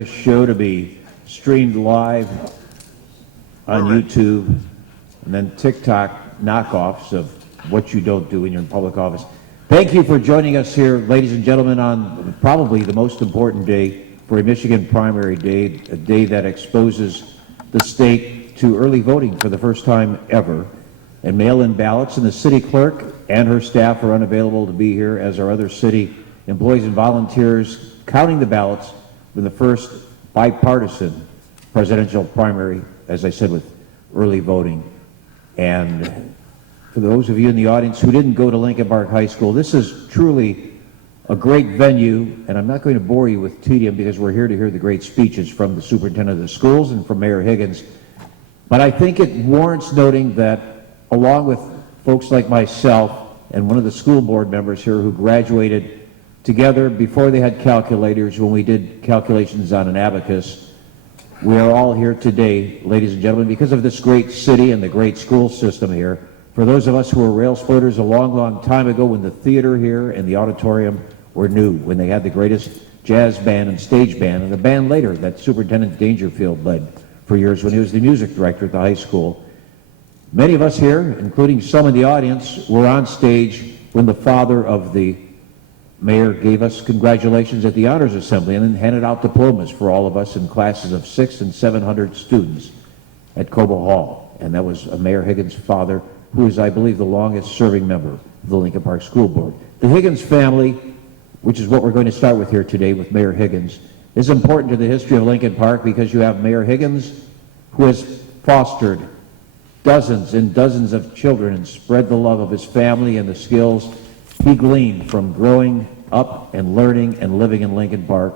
This show to be streamed live on YouTube and then TikTok knockoffs of what you don't do when you're in public office. Thank you for joining us here, ladies and gentlemen, on probably the most important day for a Michigan primary day, a day that exposes the state to early voting for the first time ever. And mail-in ballots, and the city clerk and her staff are unavailable to be here, as are other city employees and volunteers counting the ballots in the first bipartisan presidential primary, as I said, with early voting. And for those of you in the audience who didn't go to Lincoln Park High School, this is truly a great venue, and I'm not going to bore you with tedium because we're here to hear the great speeches from the superintendent of the schools and from Mayor Higgins. But I think it warrants noting that along with folks like myself and one of the school board members here who graduated together before they had calculators when we did calculations on an abacus, we are all here today, ladies and gentlemen, because of this great city and the great school system here. For those of us who were rail splitters a long, long time ago, when the theater here and the auditorium were new, when they had the greatest jazz band and stage band, and the band later that Superintendent Dangerfield led for years when he was the music director at the high school. Many of us here, including some in the audience, were on stage when the father of the mayor gave us congratulations at the Honors Assembly and then handed out diplomas for all of us in classes of 600 and 700 students at Cobo Hall. And that was Mayor Higgins' father, who is, I believe, the longest serving member of the Lincoln Park School Board. The Higgins family, which is what we're going to start with here today with Mayor Higgins, is important to the history of Lincoln Park because you have Mayor Higgins, who has fostered dozens and dozens of children and spread the love of his family and the skills he gleaned from growing up and learning and living in Lincoln Park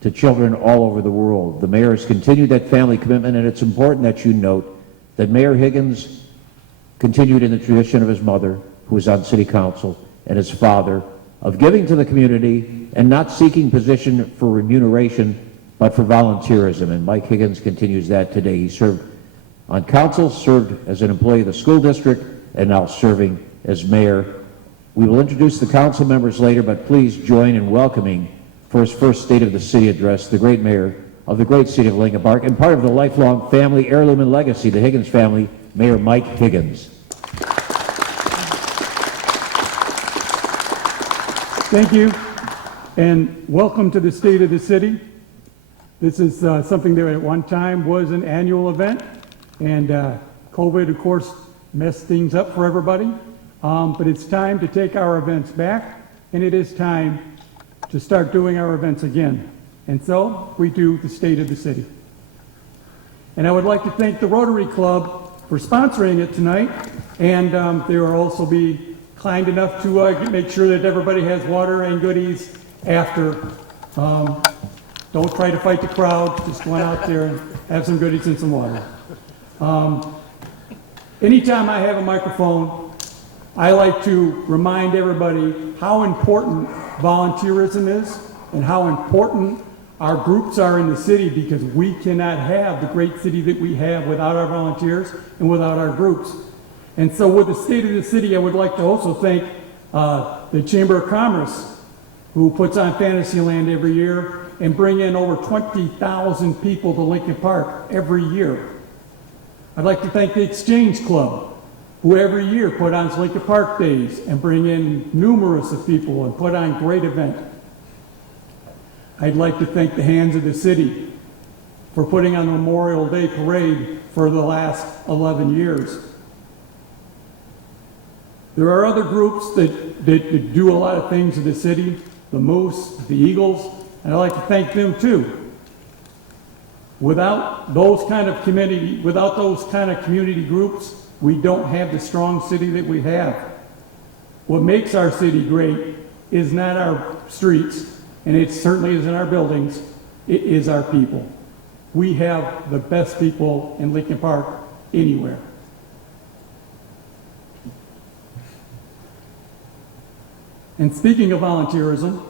to children all over the world. The mayor has continued that family commitment, and it's important that you note that Mayor Higgins continued in the tradition of his mother, who was on city council, and his father, of giving to the community and not seeking position for remuneration, but for volunteerism. And Mike Higgins continues that today. He served on council, served as an employee of the school district, and now serving as mayor. We will introduce the council members later, but please join in welcoming for his first State of the City address, the great mayor of the great city of Lincoln Park, and part of the lifelong family heirloom and legacy, the Higgins family, Mayor Mike Higgins. Thank you, and welcome to the State of the City. This is something that at one time was an annual event, and COVID, of course, messed things up for everybody. But it's time to take our events back, and it is time to start doing our events again. And so we do the State of the City. And I would like to thank the Rotary Club for sponsoring it tonight, and they will also be kind enough to make sure that everybody has water and goodies after. Don't try to fight the crowd, just go out there and have some goodies and some water. Anytime I have a microphone, I like to remind everybody how important volunteerism is and how important our groups are in the city, because we cannot have the great city that we have without our volunteers and without our groups. And so with the State of the City, I would like to also thank the Chamber of Commerce, who puts on Fantasyland every year and bring in over 20,000 people to Lincoln Park every year. I'd like to thank the Exchange Club, who every year put on Lincoln Park Days and bring in numerous of people and put on great events. I'd like to thank the Hands of the City for putting on the Memorial Day Parade for the last 11 years. There are other groups that do a lot of things in the city, the Moose, the Eagles, and I'd like to thank them too. Without those kind of community groups, we don't have the strong city that we have. What makes our city great is not our streets, and it certainly isn't our buildings, it is our people. We have the best people in Lincoln Park anywhere. And speaking of volunteerism,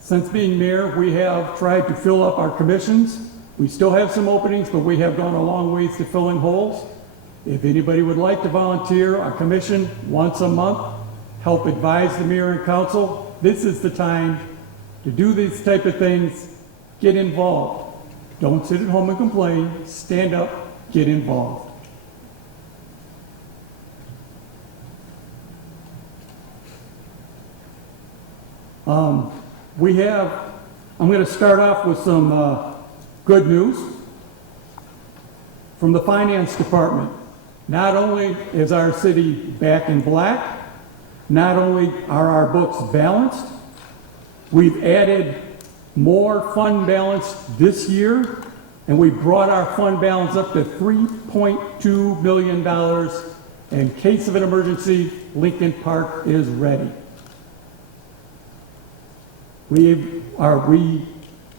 since being mayor, we have tried to fill up our commissions. We still have some openings, but we have gone a long ways to fill in holes. If anybody would like to volunteer a commission once a month, help advise the mayor and council, this is the time to do these type of things get involved. Don't sit at home and complain. Stand up, get involved. I'm going to start off with some good news from the finance department. Not only is our city back in black, not only are our books balanced, we've added more fund balance this year, and we brought our fund balance up to $3.2 million. In case of an emergency, Lincoln Park is ready. We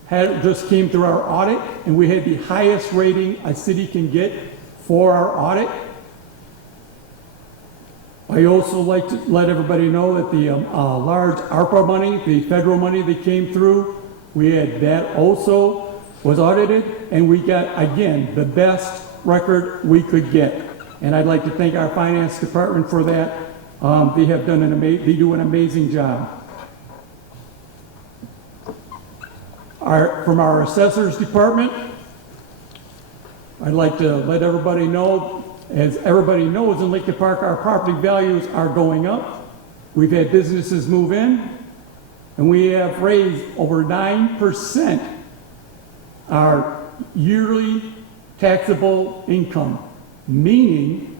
just came through our audit, and we had the highest rating a city can get for our audit. I also like to let everybody know that the large ARPA money, the federal money that came through, we had that also was audited, and we got, again, the best record we could get. And I'd like to thank our finance department for that. They do an amazing job. From our assessors department, I'd like to let everybody know, as everybody knows in Lincoln Park, our property values are going up. We've had businesses move in, and we have raised over 9% our yearly taxable income, meaning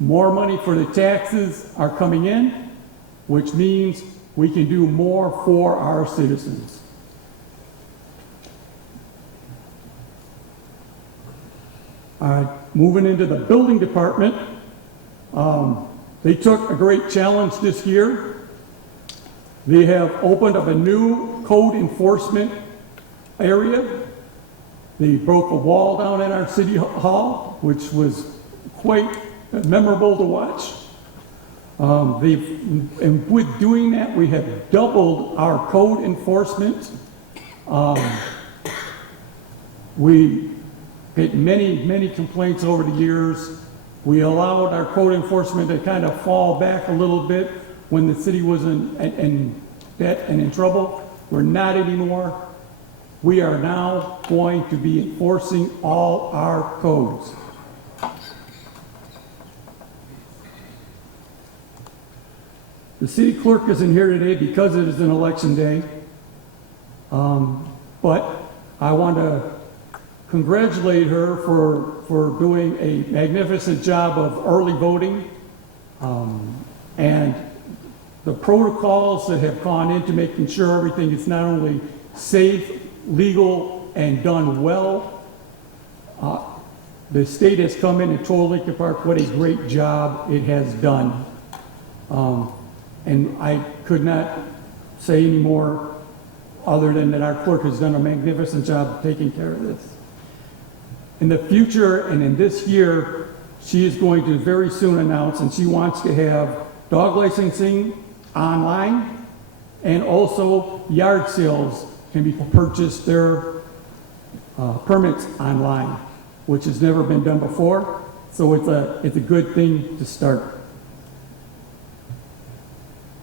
more money for the taxes are coming in, which means we can do more for our citizens. Moving into the building department, they took a great challenge this year. They have opened up a new code enforcement area. They broke a wall down in our city hall, which was quite memorable to watch. And with doing that, we have doubled our code enforcement. We get many complaints over the years. We allowed our code enforcement to kind of fall back a little bit when the city was in debt and in trouble. We're not anymore. We are now going to be enforcing all our codes. The city clerk isn't here today because it is an election day. But I want to congratulate her for doing a magnificent job of early voting, and the protocols that have gone into making sure everything is not only safe, legal, and done well. The state has come in and told Lincoln Park what a great job it has done. And I could not say any more other than that our clerk has done a magnificent job of taking care of this. In the future and in this year, she is going to very soon announce, and she wants to have dog licensing online, and also yard sales can be purchased their permits online, which has never been done before. So it's a good thing to start.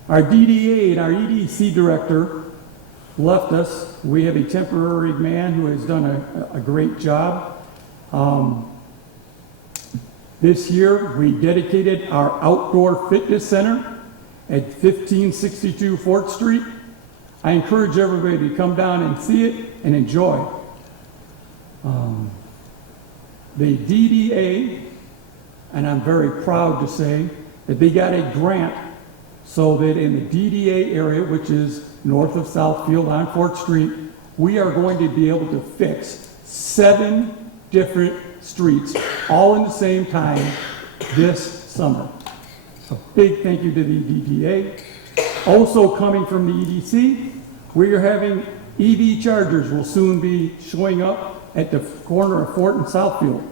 Our DDA and our EDC director left us. We have a temporary man who has done a great job. This year, we dedicated our outdoor fitness center at 1562 4th Street. I encourage everybody to come down and see it and enjoy. The DDA, and I'm very proud to say that they got a grant so that in the DDA area, which is north of Southfield on 4th Street, we are going to be able to fix 7 different streets all in the same time this summer. A big thank you to the DDA. Also coming from the EDC, we are having EV chargers will soon be showing up at the corner of Fort and Southfield.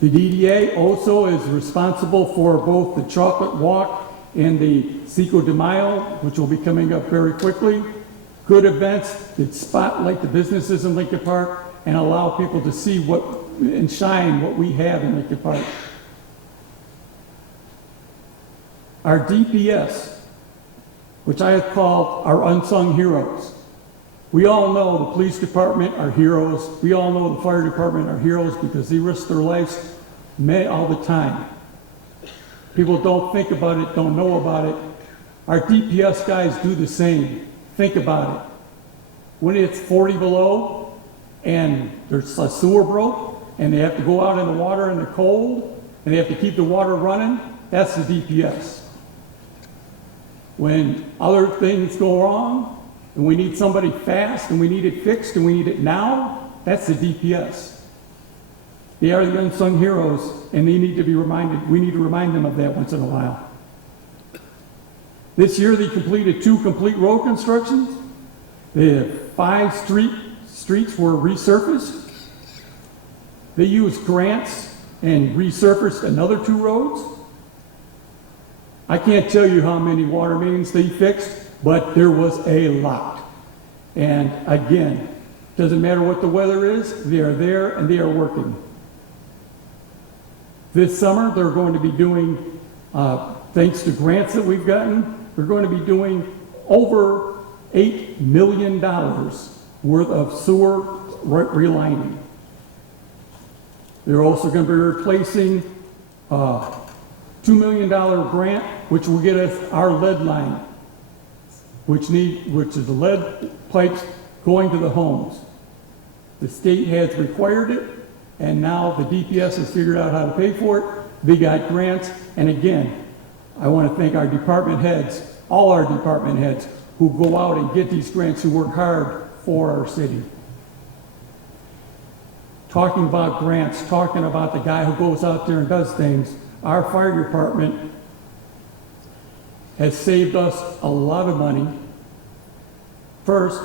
The DDA also is responsible for both the Chocolate Walk and the Cinco de Mayo, which will be coming up very quickly. Good events that spotlight the businesses in Lincoln Park and allow people to see what and shine what we have in Lincoln Park. Our DPS, which I have called our unsung heroes. We all know the police department are heroes. We all know the fire department are heroes because they risk their lives all the time. People don't think about it, don't know about it. Our DPS guys do the same. Think about it. When it's 40 below and there's a sewer broke and they have to go out in the water in the cold and they have to keep the water running, that's the DPS. When other things go wrong and we need somebody fast and we need it fixed and we need it now, that's the DPS. They are the unsung heroes and they need to be reminded. We need to remind them of that once in a while. This year they completed 2 complete road constructions. They have 5 streets were resurfaced. They used grants and resurfaced another 2 roads. I can't tell you how many water mains they fixed, but there was a lot. And again, doesn't matter what the weather is, they are there and they are working. This summer, they're going to be doing, thanks to grants that we've gotten, they're going to be doing over $8 million worth of sewer relining. They're also going to be replacing $2 million grant, which will get us our lead line, which is the lead pipes going to the homes. The state has required it, and now the DPS has figured out how to pay for it. They got grants, and again, I want to thank our department heads, all our department heads, who go out and get these grants, who work hard for our city. Talking about grants, talking about the guy who goes out there and does things, our fire department has saved us a lot of money. First,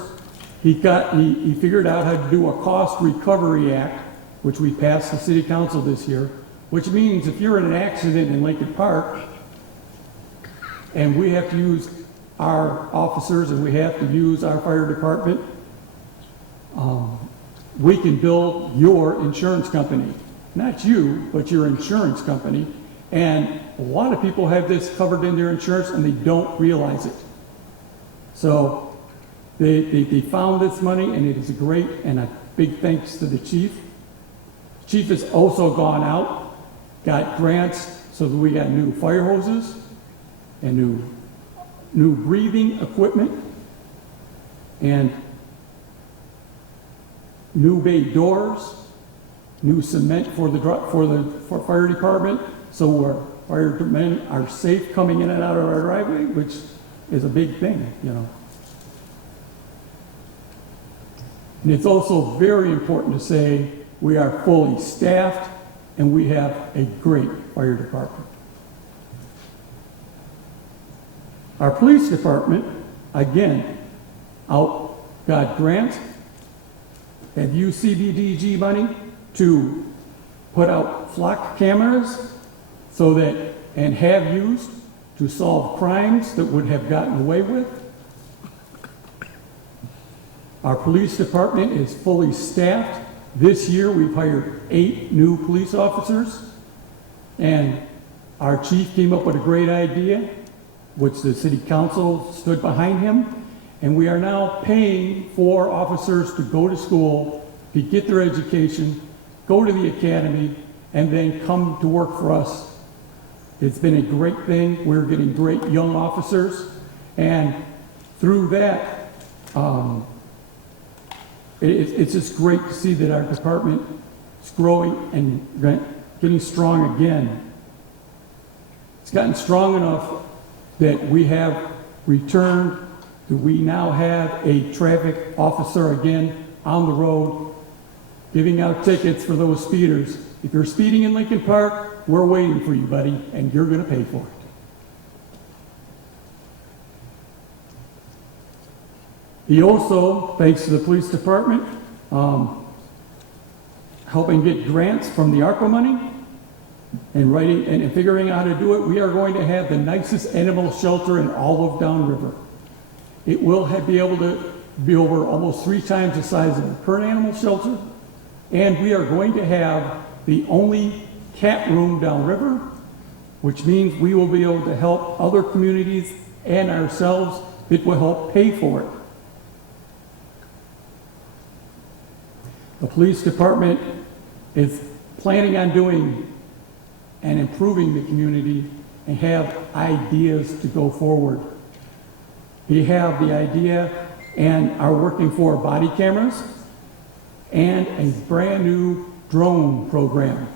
he figured out how to do a cost recovery act, which we passed the city council this year, which means if you're in an accident in Lincoln Park and we have to use our officers and we have to use our fire department, we can bill your insurance company. Not you, but your insurance company. And a lot of people have this covered in their insurance and they don't realize it. So they found this money, and it is great, and a big thanks to the chief. Chief has also gone out, got grants so that we got new fire hoses and new breathing equipment and new bay doors, new cement for fire department, so our firemen are safe coming in and out of our driveway, which is a big thing, you know. And it's also very important to say we are fully staffed and we have a great fire department. Our police department, again, got grants and used CDBG money to put out flock cameras and have used to solve crimes that would have gotten away with. Our police department is fully staffed. This year we've hired 8 new police officers, and our chief came up with a great idea, which the city council stood behind him, and we are now paying for officers to go to school, to get their education, go to the academy, and then come to work for us. It's been a great thing. We're getting great young officers, and through that, it's just great to see that our department is growing and getting strong again. It's gotten strong enough that we have returned, that we now have a traffic officer again on the road, giving out tickets for those speeders. If you're speeding in Lincoln Park, we're waiting for you, buddy, and you're going to pay for it. He also, thanks to the police department, helping get grants from the ARPA money and writing and figuring out how to do it, we are going to have the nicest animal shelter in all of Downriver. It will be able to be over almost 3 times the size of the current animal shelter, and we are going to have the only cat room downriver, which means we will be able to help other communities and ourselves It will help pay for it. The police department is planning on doing and improving the community and have ideas to go forward. We have the idea and are working for body cameras and a brand new drone program.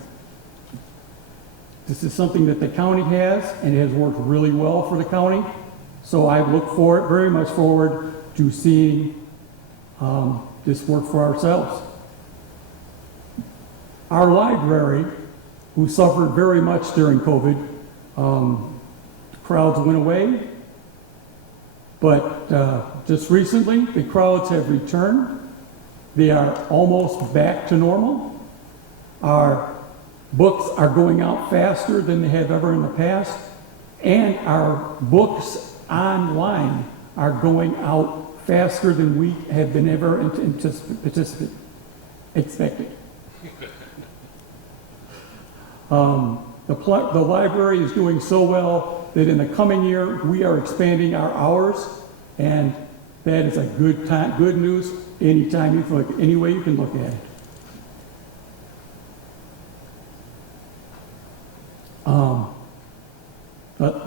This is something that the county has and it has worked really well for the county. So I look very much forward to seeing this work for ourselves. Our library, who suffered very much during COVID, crowds went away, but just recently the crowds have returned. They are almost back to normal. Our books are going out faster than they have ever in the past, and our books online are going out faster than we have been ever expected. The library is doing so well that in the coming year we are expanding our hours, and that is a good news anytime you look, any way you can look at it.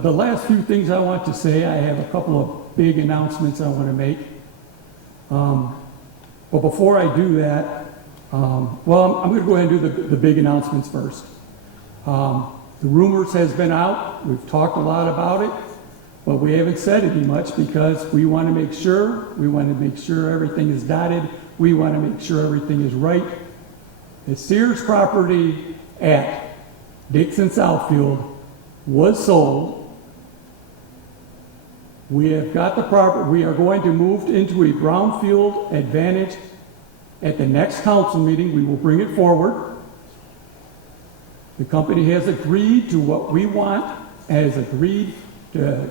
The last few things I want to say, I have a couple of big announcements I want to make. But before I do that, I'm going to go ahead and do the big announcements first. The rumors has been out. We've talked a lot about it, but we haven't said any much because we want to make sure. We want to make sure everything is dotted. We want to make sure everything is right. The Sears property at Dixon Southfield was sold. We have got the property. We are going to move into a brownfield advantage. At the next council meeting, we will bring it forward. The company has agreed to what we want, has agreed to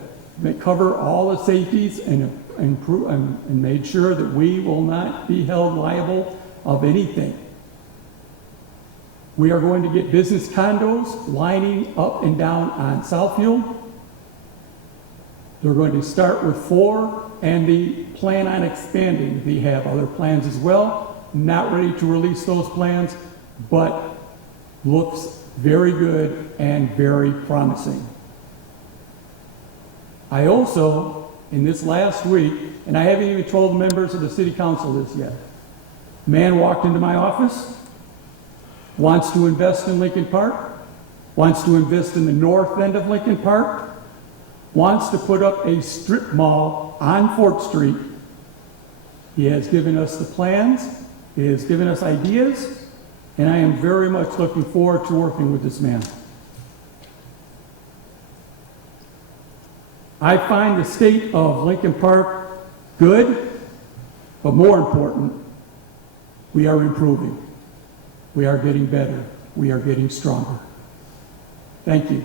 cover all the safeties and improve and made sure that we will not be held liable of anything. We are going to get business condos lining up and down on Southfield. They're going to start with 4 and they plan on expanding. They have other plans as well. Not ready to release those plans, but looks very good and very promising. I also, in this last week, and I haven't even told the members of the city council this yet, a man walked into my office, wants to invest in Lincoln Park, wants to invest in the north end of Lincoln Park, wants to put up a strip mall on 4th Street. He has given us the plans, he has given us ideas, and I am very much looking forward to working with this man. I find the state of Lincoln Park good, but more important, we are improving. We are getting better. We are getting stronger. Thank you.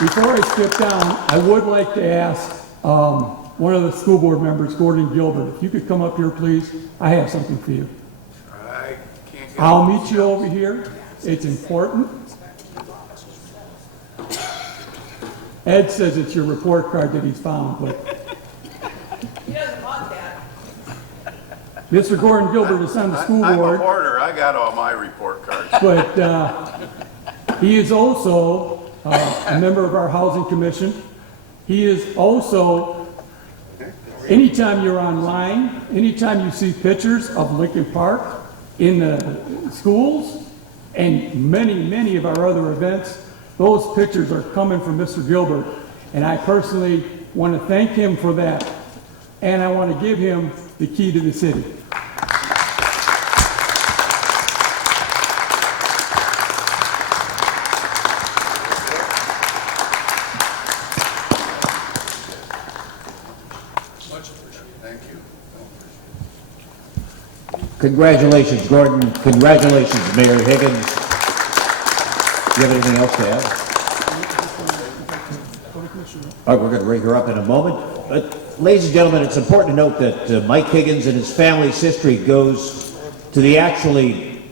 Before I skip down, I would like to ask one of the school board members, Gordon Gilbert, if you could come up here, please. I have something for you. I can't get I'll meet you over here. It's important. Ed says it's your report card that he's found, but He doesn't want that. Mr. Gordon Gilbert is on the school I'm a board, hoarder. I got all my report cards. but he is also a member of our housing commission. He is also, anytime you're online, anytime you see pictures of Lincoln Park in the schools and many of our other events, those pictures are coming from Mr. Gilbert. And I personally want to thank him for that. And I want to give him the key to the city. Thank you. Congratulations, Gordon. Congratulations, Mayor Higgins. Do you have anything else to add? All right, we're going to bring her up in a moment. But, ladies and gentlemen, it's important to note that Mike Higgins and his family's history goes to the actually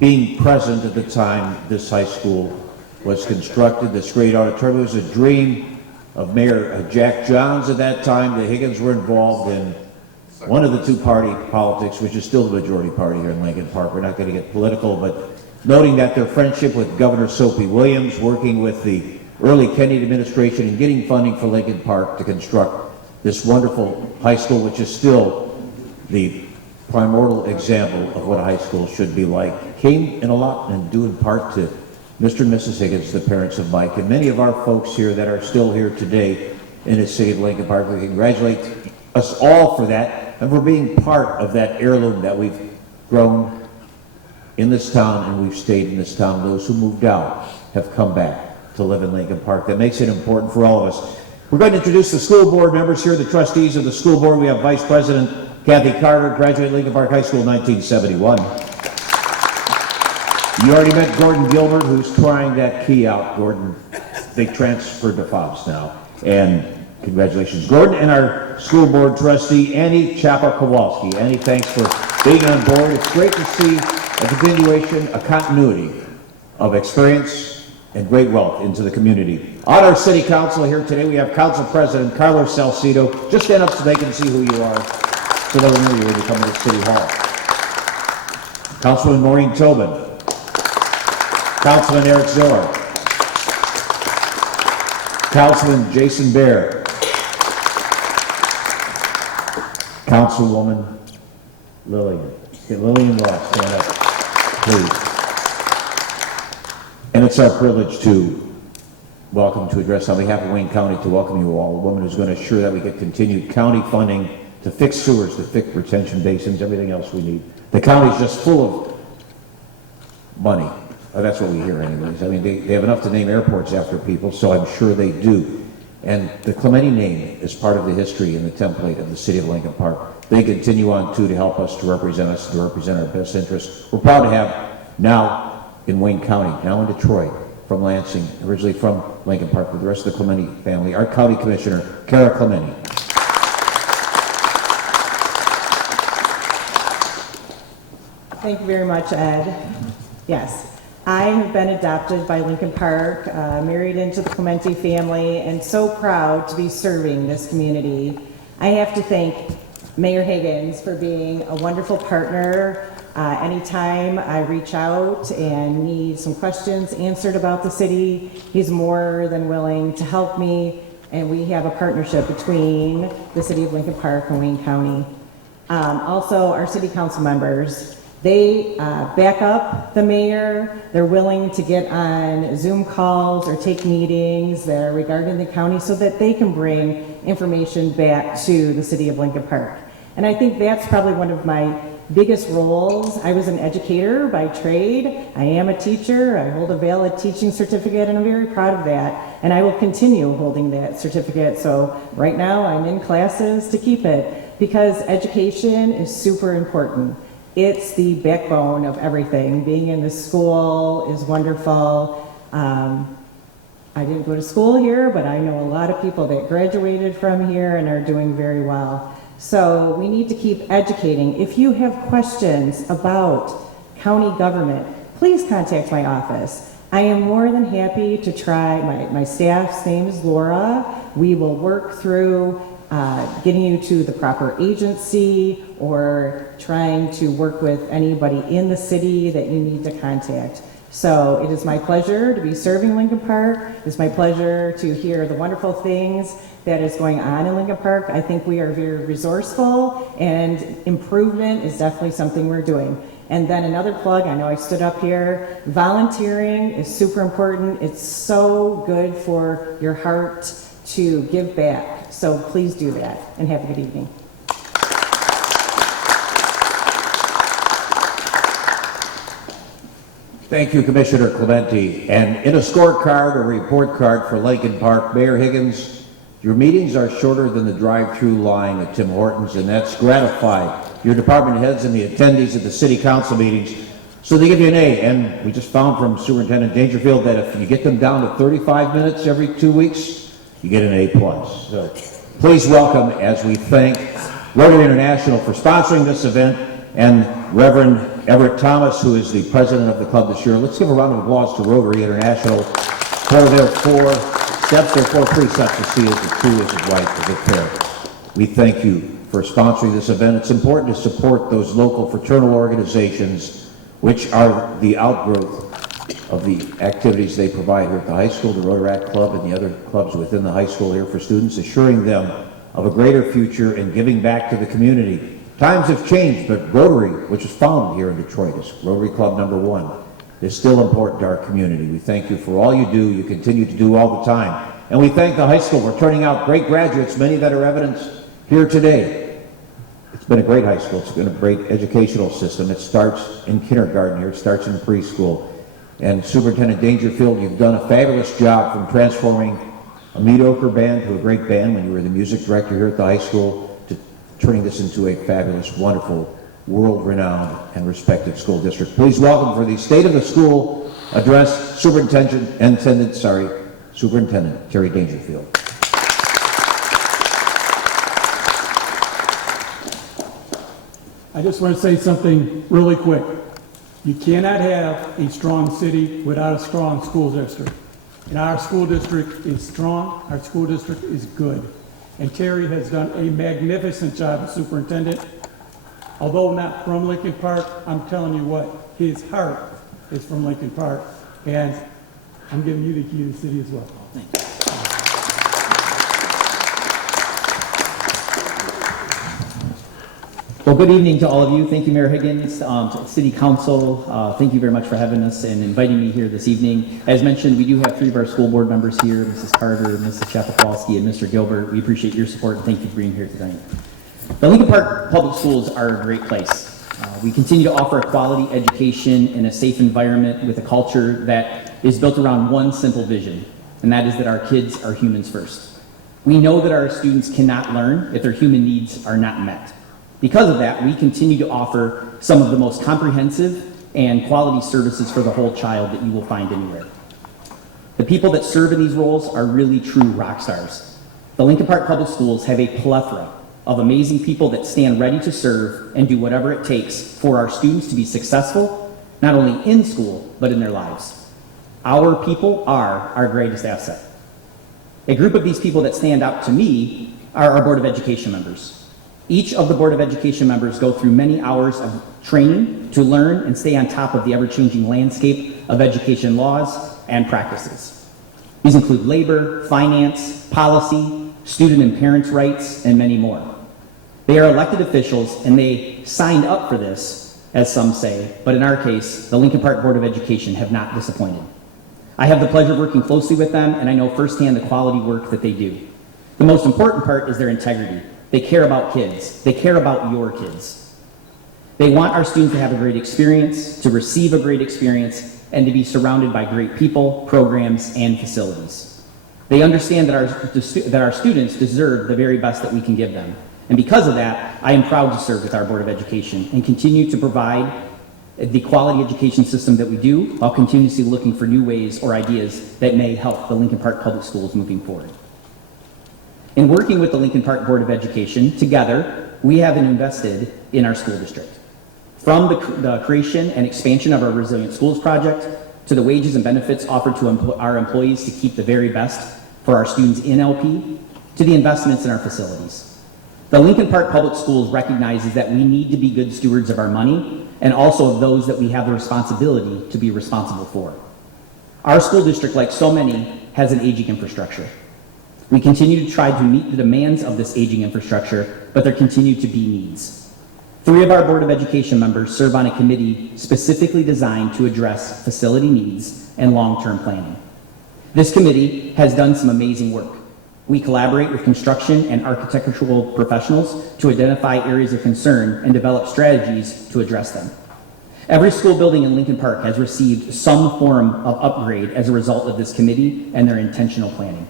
being present at the time this high school was constructed, this great auditorium. It was a dream of Mayor Jack Johns at that time. The Higgins were involved in one of the two-party politics, which is still the majority party here in Lincoln Park. We're not going to get political, but noting that their friendship with Governor Soapy Williams, working with the early Kennedy administration and getting funding for Lincoln Park to construct this wonderful high school, which is still the primordial example of what a high school should be like, came in a lot and due in part to Mr. and Mrs. Higgins, the parents of Mike, and many of our folks here that are still here today in the city of Lincoln Park. We congratulate us all for that and for being part of that heirloom that we've grown in this town and we've stayed in this town. Those who moved out have come back to live in Lincoln Park. That makes it important for all of us. We're going to introduce the school board members here, the trustees of the school board. We have Vice President Kathy Carter, graduated Lincoln Park High School in 1971. You already met Gordon Gilbert, who's trying that key out. Gordon, they transferred to FOBS now. And congratulations, Gordon. And our school board trustee, Annie Chapa-Kowalski. Annie, thanks for being on board. It's great to see a continuation, a continuity of experience and great wealth into the community. On our city council here today, we have Council President Carlos Salcido. Just stand up so they can see who you are, so they'll know you when you come to City Hall. Councilman Maureen Tobin. Councilman Eric Ziller. Councilman Jason Baer. Councilwoman Lillian. Okay, Lillian Ross, stand up, please. And it's our privilege to welcome, to address on behalf of Wayne County, to welcome you all, a woman who's going to assure that we get continued county funding to fix sewers, to fix retention basins, everything else we need. The county's just full of money. That's what we hear anyways. I mean, they have enough to name airports after people, so I'm sure they do. And the Clemente name is part of the history and the template of the city of Lincoln Park. They continue on, too, to help us, to represent our best interests. We're proud to have now in Wayne County, now in Detroit, from Lansing, originally from Lincoln Park, with the rest of the Clemente family, our county commissioner, Cara Clemente. Thank you very much, Ed. Yes, I have been adopted by Lincoln Park, married into the Clemente family, and so proud to be serving this community. I have to thank Mayor Higgins for being a wonderful partner. Anytime I reach out and need some questions answered about the city, he's more than willing to help me, and we have a partnership between the city of Lincoln Park and Wayne County. Also, our city council members, they back up the mayor. They're willing to get on Zoom calls or take meetings that are regarding the county so that they can bring information back to the city of Lincoln Park. And I think that's probably one of my biggest roles. I was an educator by trade. I am a teacher. I hold a valid teaching certificate, and I'm very proud of that. And I will continue holding that certificate. So right now I'm in classes to keep it, because education is super important. It's the backbone of everything. Being in the school is wonderful. I didn't go to school here, but I know a lot of people that graduated from here and are doing very well. So we need to keep educating. If you have questions about county government, please contact my office. I am more than happy to try. My staff's name is Laura. We will work through getting you to the proper agency or trying to work with anybody in the city that you need to contact. So it is my pleasure to be serving Lincoln Park. It's my pleasure to hear the wonderful things that is going on in Lincoln Park. I think we are very resourceful, and improvement is definitely something we're doing. And then another plug, I know I stood up here, volunteering is super important. It's so good for your heart to give back. So please do that, and have a good evening. Thank you, Commissioner Clemente. And in a scorecard or report card for Lincoln Park, Mayor Higgins, your meetings are shorter than the drive-through line at Tim Hortons, and that's gratified your department heads and the attendees at the city council meetings. So they give you an A, and we just found from Superintendent Dangerfield that if you get them down to 35 minutes every 2 weeks, you get an A+. So please welcome, as we thank Rotary International for sponsoring this event, and Reverend Everett Thomas, who is the president of the club this year. Let's give a round of applause to Rotary International for their 4 steps, their 4 precepts to see as a true as his wife, as a parent. We thank you for sponsoring this event. It's important to support those local fraternal organizations which are the outgrowth of the activities they provide here at the high school, the Rotaract Club and the other clubs within the high school here for students, assuring them of a greater future and giving back to the community. Times have changed, but Rotary, which is founded here in Detroit, is Rotary Club #1, is still important to our community. We thank you for all you do, you continue to do all the time. And we thank the high school for turning out great graduates, many that are evidenced here today. It's been a great high school. It's been a great educational system. It starts in kindergarten here. It starts in preschool. And Superintendent Dangerfield, you've done a fabulous job from transforming a mediocre band to a great band when you were the music director here at the high school to turning this into a fabulous, wonderful, world-renowned and respected school district. Please welcome for the State of the School address Superintendent Terry Dangerfield. I just want to say something really quick. You cannot have a strong city without a strong school district. And our school district is strong, our school district is good. And Terry has done a magnificent job as superintendent. Although not from Lincoln Park, I'm telling you what, his heart is from Lincoln Park. And I'm giving you the key to the city as well. Thank you. Well, good evening to all of you. Thank you, Mayor Higgins, to the City Council. Thank you very much for having us and inviting me here this evening. As mentioned, we do have 3 of our school board members here, Mrs. Carter, Mrs. Chapakowski, and Mr. Gilbert. We appreciate your support and thank you for being here tonight. The Lincoln Park Public Schools are a great place. We continue to offer a quality education in a safe environment with a culture that is built around one simple vision, and that is that our kids are humans first. We know that our students cannot learn if their human needs are not met. Because of that, we continue to offer some of the most comprehensive and quality services for the whole child that you will find anywhere. The people that serve in these roles are really true rock stars. The Lincoln Park Public Schools have a plethora of amazing people that stand ready to serve and do whatever it takes for our students to be successful, not only in school, but in their lives. Our people are our greatest asset. A group of these people that stand out to me are our Board of Education members. Each of the Board of Education members go through many hours of training to learn and stay on top of the ever-changing landscape of education laws and practices. These include labor, finance, policy, student and parents' rights, and many more. They are elected officials and they signed up for this, as some say, but in our case, the Lincoln Park Board of Education have not disappointed. I have the pleasure of working closely with them and I know firsthand the quality work that they do. The most important part is their integrity. They care about kids. They care about your kids. They want our students to have a great experience, to receive a great experience, and to be surrounded by great people, programs, and facilities. They understand that our students deserve the very best that we can give them. And because of that, I am proud to serve with our Board of Education and continue to provide the quality education system that we do while continuously looking for new ways or ideas that may help the Lincoln Park Public Schools moving forward. In working with the Lincoln Park Board of Education, together, we have invested in our school district. From the creation and expansion of our Resilient Schools project, to the wages and benefits offered to our employees to keep the very best for our students in LP, to the investments in our facilities. The Lincoln Park Public Schools recognizes that we need to be good stewards of our money and also of those that we have the responsibility to be responsible for. Our school district, like so many, has an aging infrastructure. We continue to try to meet the demands of this aging infrastructure, but there continue to be needs. 3 of our Board of Education members serve on a committee specifically designed to address facility needs and long-term planning. This committee has done some amazing work. We collaborate with construction and architectural professionals to identify areas of concern and develop strategies to address them. Every school building in Lincoln Park has received some form of upgrade as a result of this committee and their intentional planning.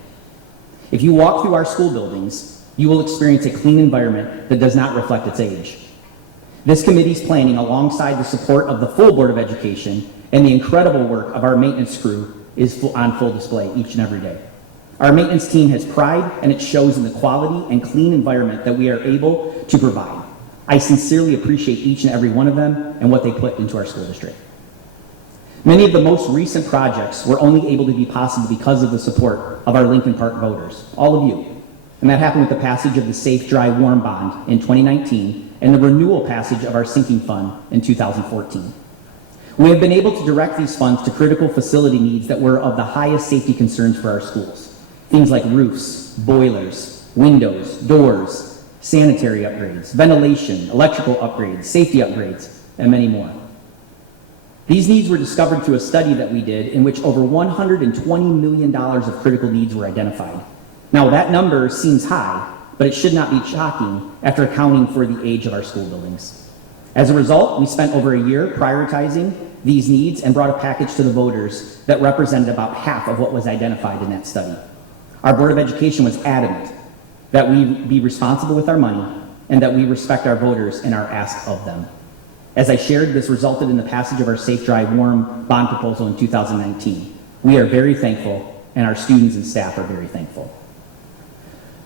If you walk through our school buildings, you will experience a clean environment that does not reflect its age. This committee's planning, alongside the support of the full Board of Education and the incredible work of our maintenance crew, is on full display each and every day. Our maintenance team has pride, and it shows in the quality and clean environment that we are able to provide. I sincerely appreciate each and every one of them and what they put into our school district. Many of the most recent projects were only able to be possible because of the support of our Lincoln Park voters, all of you. And that happened with the passage of the Safe, Dry, Warm bond in 2019 and the renewal passage of our sinking fund in 2014. We have been able to direct these funds to critical facility needs that were of the highest safety concerns for our schools. Things like roofs, boilers, windows, doors, sanitary upgrades, ventilation, electrical upgrades, safety upgrades, and many more. These needs were discovered through a study that we did in which over $120 million of critical needs were identified. Now that number seems high, but it should not be shocking after accounting for the age of our school buildings. As a result, we spent over a year prioritizing these needs and brought a package to the voters that represented about half of what was identified in that study. Our Board of Education was adamant that we be responsible with our money and that we respect our voters in our ask of them. As I shared, this resulted in the passage of our Safe, Dry, Warm bond proposal in 2019. We are very thankful, and our students and staff are very thankful.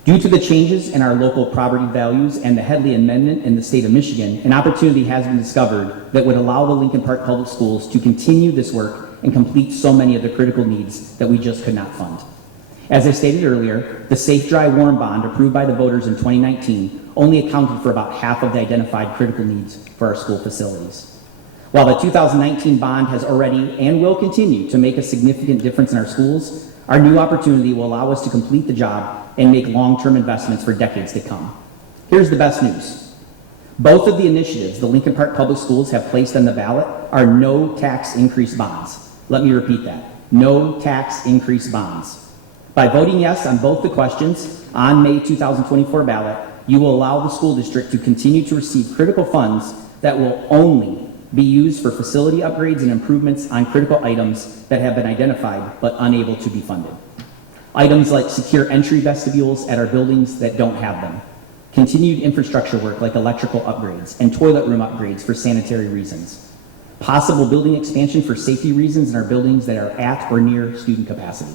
Due to the changes in our local property values and the Headley Amendment in the state of Michigan, an opportunity has been discovered that would allow the Lincoln Park Public Schools to continue this work and complete so many of the critical needs that we just could not fund. As I stated earlier, the Safe, Dry, Warm bond approved by the voters in 2019 only accounted for about half of the identified critical needs for our school facilities. While the 2019 bond has already and will continue to make a significant difference in our schools, our new opportunity will allow us to complete the job and make long-term investments for decades to come. Here's the best news. Both of the initiatives the Lincoln Park Public Schools have placed on the ballot are no tax increase bonds. Let me repeat that. No tax increase bonds. By voting yes on both the questions on May 2024 ballot, you will allow the school district to continue to receive critical funds that will only be used for facility upgrades and improvements on critical items that have been identified but unable to be funded. Items like secure entry vestibules at our buildings that don't have them, continued infrastructure work like electrical upgrades and toilet room upgrades for sanitary reasons, possible building expansion for safety reasons in our buildings that are at or near student capacity.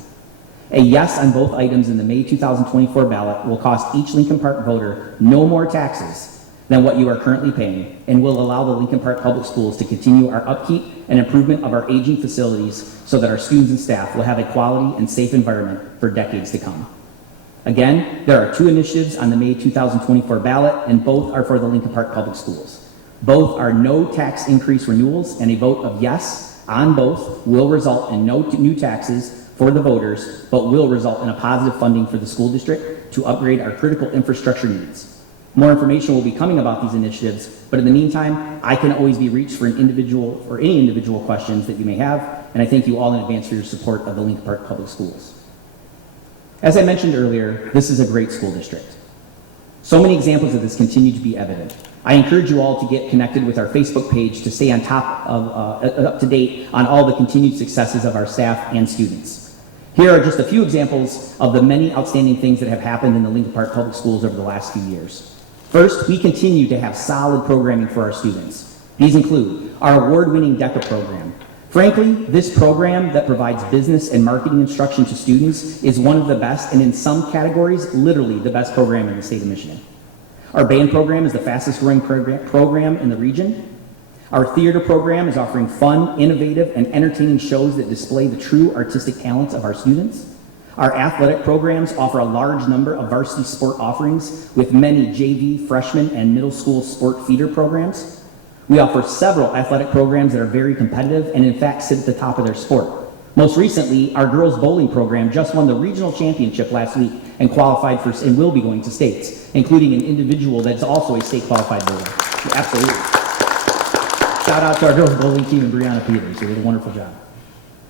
A yes on both items in the May 2024 ballot will cost each Lincoln Park voter no more taxes than what you are currently paying and will allow the Lincoln Park Public Schools to continue our upkeep and improvement of our aging facilities so that our students and staff will have a quality and safe environment for decades to come. Again, there are two initiatives on the May 2024 ballot and both are for the Lincoln Park Public Schools. Both are no tax increase renewals and a vote of yes on both will result in no new taxes for the voters, but will result in a positive funding for the school district to upgrade our critical infrastructure needs. More information will be coming about these initiatives, but in the meantime, I can always be reached for any individual questions that you may have, and I thank you all in advance for your support of the Lincoln Park Public Schools. As I mentioned earlier, this is a great school district. So many examples of this continue to be evident. I encourage you all to get connected with our Facebook page to stay on top of, up to date on all the continued successes of our staff and students. Here are just a few examples of the many outstanding things that have happened in the Lincoln Park Public Schools over the last few years. First, we continue to have solid programming for our students. These include our award-winning DECA program. Frankly, this program that provides business and marketing instruction to students is one of the best, and in some categories, literally the best program in the state of Michigan. Our band program is the fastest growing program in the region. Our theater program is offering fun, innovative, and entertaining shows that display the true artistic talents of our students. Our athletic programs offer a large number of varsity sport offerings with many JV, freshman, and middle school sport feeder programs. We offer several athletic programs that are very competitive and in fact sit at the top of their sport. Most recently, our girls bowling program just won the regional championship last week and qualified for and will be going to states, including an individual that's also a state qualified bowler. Absolutely. Shout out to our girls bowling team and Brianna Peters, who did a wonderful job.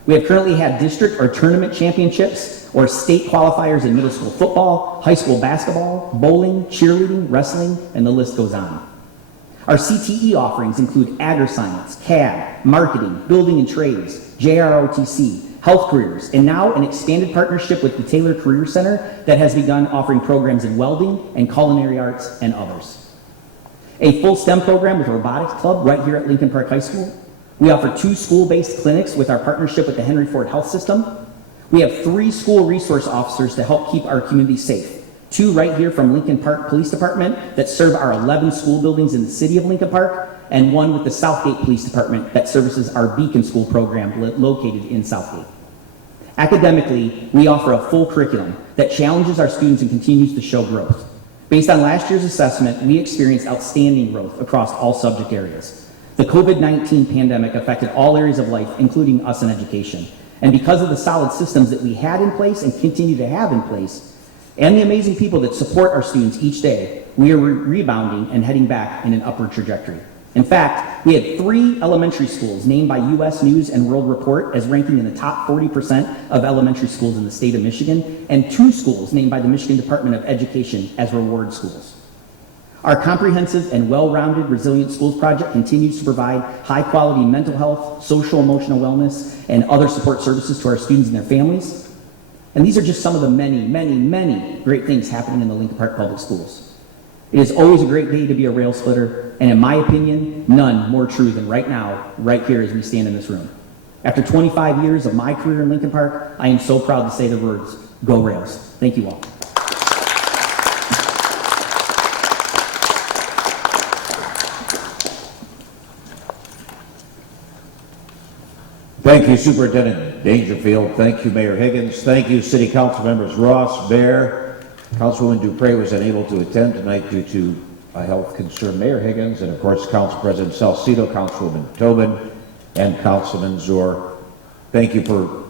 We have currently had district or tournament championships or state qualifiers in middle school football, high school basketball, bowling, cheerleading, wrestling, and the list goes on. Our CTE offerings include agri-science, CAD, marketing, building and trades, JROTC, health careers, and now an expanded partnership with the Taylor Career Center that has begun offering programs in welding and culinary arts and others. A full STEM program with a robotics club right here at Lincoln Park High School. We offer 2 school-based clinics with our partnership with the Henry Ford Health System. We have 3 school resource officers to help keep our community safe. 2 right here from Lincoln Park Police Department that serve our 11 school buildings in the city of Lincoln Park, and one with the Southgate Police Department that services our Beacon School program located in Southgate. Academically, we offer a full curriculum that challenges our students and continues to show growth. Based on last year's assessment, we experienced outstanding growth across all subject areas. The COVID-19 pandemic affected all areas of life, including us in education. And because of the solid systems that we had in place and continue to have in place, and the amazing people that support our students each day, we are rebounding and heading back in an upward trajectory. In fact, we had 3 elementary schools named by U.S. News and World Report as ranking in the top 40% of elementary schools in the state of Michigan, and 2 schools named by the Michigan Department of Education as reward schools. Our comprehensive and well-rounded Resilient Schools project continues to provide high-quality mental health, social emotional wellness, and other support services to our students and their families. And these are just some of the many, many, many great things happening in the Lincoln Park Public Schools. It is always a great day to be a rail splitter, and in my opinion, none more true than right now, right here as we stand in this room. After 25 years of my career in Lincoln Park, I am so proud to say the words, "Go Rails." Thank you all. Thank you, Superintendent Dangerfield. Thank you, Mayor Higgins. Thank you, City Council members Ross, Bear. Councilwoman Dupre was unable to attend tonight due to a health concern. Mayor Higgins, and of course, Council President Salcido, Councilwoman Tobin, and Councilman Zor. Thank you for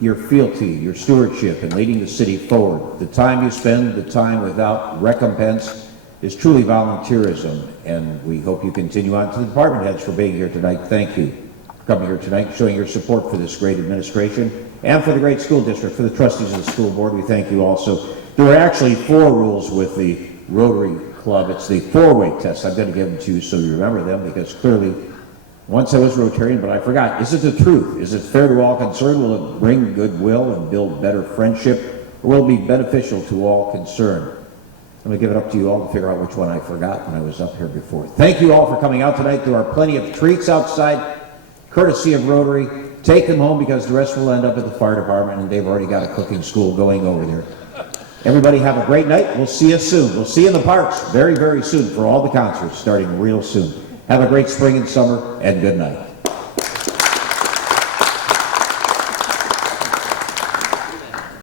your fealty, your stewardship, in leading the city forward. The time you spend, the time without recompense, is truly volunteerism, and we hope you continue on. To the department heads for being here tonight, thank you for coming here tonight, showing your support for this great administration and for the great school district. For the trustees of the school board, we thank you also. There are actually 4 rules with the Rotary Club. It's the 4-way test. I'm going to give them to you so you remember them, because clearly, once I was Rotarian, but I forgot. Is it the truth? Is it fair to all concerned? Will it bring goodwill and build better friendship? Or will it be beneficial to all concerned? I'm going to give it up to you all to figure out which one I forgot when I was up here before. Thank you all for coming out tonight. There are plenty of treats outside, courtesy of Rotary. Take them home, because the rest will end up at the fire department, and they've already got a cooking school going over there. Everybody have a great night. We'll see you soon. We'll see you in the parks very, very soon for all the concerts starting real soon. Have a great spring and summer, and good night.